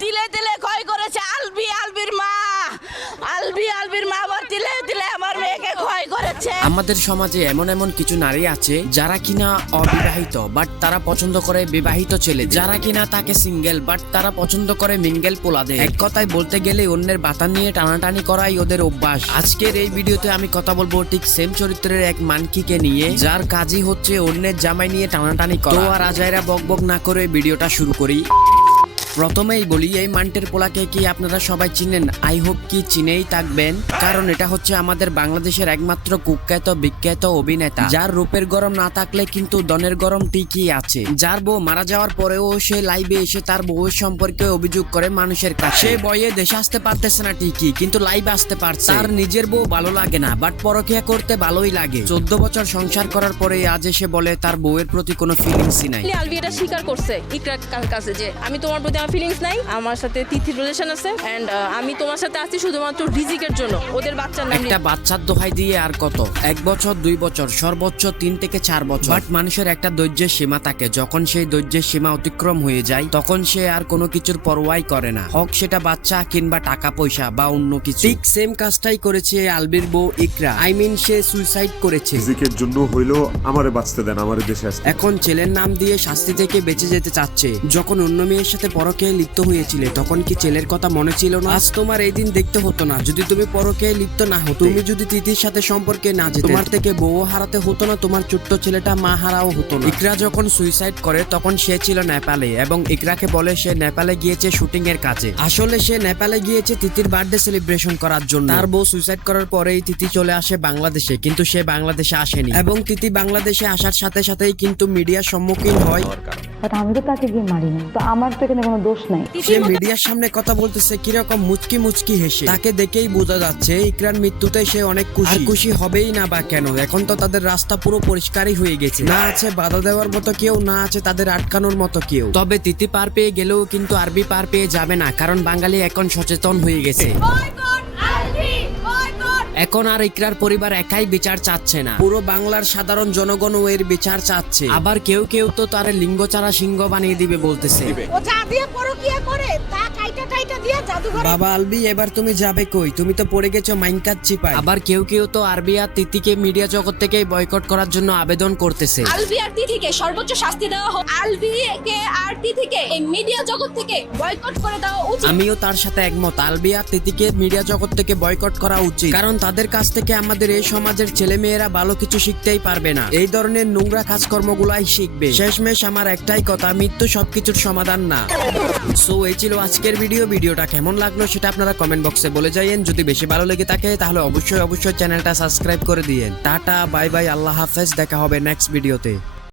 তিলে তিলে ক্ষয় করেছে আলবির মা আবার তিলে তিলে আমার মেয়েকে ক্ষয় করেছে। আমাদের সমাজে এমন এমন কিছু নারী আছে যারা কিনা অবিবাহিত বাট তারা পছন্দ করে বিবাহিত ছেলে, যারা কিনা তাকে সিঙ্গেল বাট তারা পছন্দ করে মিঙ্গেল পোলাদের। এক কথায় বলতে গেলে অন্যের বাতা নিয়ে টানাটানি করাই ওদের অভ্যাস। আজকের এই ভিডিওতে আমি কথা বলবো ঠিক সেম চরিত্রের এক মানকিকে নিয়ে, যার কাজই হচ্ছে অন্যের জামাই নিয়ে টানাটানি করা। তো আর আজাইরা বকবক না করে ভিডিওটা শুরু করি। প্রথমেই বলি, এই মান্টের পোলাকে কি আপনারা সবাই চিনেন? আই হোপ কি চিনেই থাকবেন, কারণ এটা হচ্ছে আমাদের বাংলাদেশের একমাত্র কুখ্যাত বিখ্যাত অভিনেতা, যার রূপের গরম না থাকলে কিন্তু দনের গরম ঠিকই আছে। যার বউ মারা যাওয়ার পরেও সে লাইভে এসে তার বউয়ের সম্পর্কে অভিযোগ করে মানুষের কাছে। সে বয়ে দেশে আসতে পারতেছে না ঠিকই, কিন্তু লাইভে আসতে পারছে। তার নিজের বউ ভালো লাগে না, বাট পরকিয়া করতে ভালোই লাগে। 14 বছর সংসার করার পরে আজ এসে বলে তার বউয়ের প্রতি কোনো ফিলিংসই নাই। আলভি এটা স্বীকার করছে ইকরার কাছে যে আমি তোমার প্রতি আমার ফিলিংস নাই, আমার সাথে তিথির রিলেশন আছে এন্ড আমি তোমার সাথে আছি শুধুমাত্র রিজিকের জন্য। ওদের বাচ্চার নাম একটা বাচ্চার দোহাই দিয়ে আর কত, 1 বছর 2 বছর সর্বোচ্চ 3 থেকে 4 বছর। বাট মানুষের একটা ধৈর্যের সীমা থাকে, যখন সেই ধৈর্যের সীমা অতিক্রম হয়ে যায় তখন সে আর কোনো কিছুর পরোয়াই করে না, হোক সেটা বাচ্চা কিংবা টাকা পয়সা বা অন্য কিছু। ঠিক সেম কাজটাই করেছে আলবির বউ ইকরা। আই মিন সে সুইসাইড করেছে। রিজিকের জন্য হইলো আমারে বাঁচতে দেন, আমারে দেশে আসতে। এখন ছেলের নাম দিয়ে শাস্তি থেকে বেঁচে যেতে চাচ্ছে। যখন অন্য মেয়ের সাথে পরকীয়ায় লিপ্ত হয়েছিলে তখন কি ছেলের কথা মনে ছিল না? আজ তোমার এই দিন দেখতে হতো না যদি তুমি পরকীয়ায় লিপ্ত না হতো। তুমি যদি তিথির সাথে সম্পর্কে না যেতে, তোমার থেকে বউ হারাতে হতো না, তোমার ছোট্ট ছেলেটা মা হারাও হতো না। ইকরা যখন সুইসাইড করে তখন সে ছিল নেপালে এবং ইকরাকে বলে সে নেপালে গিয়েছে শুটিং এর কাজে। আসলে সে নেপালে গিয়েছে তিথির বার্থডে সেলিব্রেশন করার জন্য। তার বউ সুইসাইড করার পরেই তিথি চলে আসে বাংলাদেশে, কিন্তু সে বাংলাদেশে আসেনি এবং তিথি বাংলাদেশে আসার সাথে সাথেই কিন্তু মিডিয়ার সম্মুখীন হয়। বাট আমি তো তাকে গিয়ে মারিনি, তো আমার তো এখানে কোনো দোষ নাই। সে মিডিয়ার সামনে কথা বলতেছে কিরকম মুচকি মুচকি হেসে। তাকে দেখেই বোঝা যাচ্ছে ইকরার মৃত্যুতে সে অনেক খুশি। আর খুশি হবেই না বা কেন, এখন তো তাদের রাস্তা পুরো পরিষ্কারই হয়ে গেছে। না আছে বাধা দেওয়ার মতো কেউ, না আছে তাদের আটকানোর মতো কেউ। তবে তিথি পার পেয়ে গেলেও কিন্তু আরবি পার পেয়ে যাবে না, কারণ বাঙালি এখন সচেতন হয়ে গেছে। এখন আর ইকরার পরিবার একাই বিচার চাচ্ছে না, পুরো বাংলার সাধারণ জনগণও এর বিচার চাচ্ছে। আবার কেউ কেউ তো তার লিঙ্গ ছাড়া সিংহ বানিয়ে দিবে বলতেছে। ও যা দিয়ে পরকিয়া করে তা কাইটা দিয়ে জাদুঘরে। বাবা আলবি, এবার তুমি যাবে কই? তুমি তো পড়ে গেছো মাইনকাত চিপায়। আবার কেউ কেউ তো আরবি আর তিথিকে মিডিয়া জগৎ থেকে বয়কট করার জন্য আবেদন করতেছে। আলভি আর তিথিকে সর্বোচ্চ শাস্তি দেওয়া হোক। আলভিকে আর তিথিকে এই মিডিয়া জগৎ থেকে বয়কট করে দেওয়া উচিত। আমিও তার সাথে একমত। আলবি আর তিথিকে মিডিয়া জগৎ থেকে বয়কট করা উচিত, কারণ তাদের কাছ থেকে আমাদের এই সমাজের ছেলে মেয়েরা ভালো কিছু শিখতেই পারবে না, এই ধরনের নোংরা কাজকর্মগুলাই শিখবে। শেষমেশ আমার একটাই কথা, মৃত্যু সবকিছুর সমাধান না। সো এই ছিল আজকের ভিডিওটা কেমন লাগলো সেটা আপনারা কমেন্ট বক্সে বলে যাইয়েন। যদি বেশি ভালো লেগে থাকে তাহলে অবশ্যই চ্যানেলটা সাবস্ক্রাইব করে দিয়েন। টাটা বাই বাই, আল্লাহ হাফেজ, দেখা হবে নেক্সট ভিডিওতে।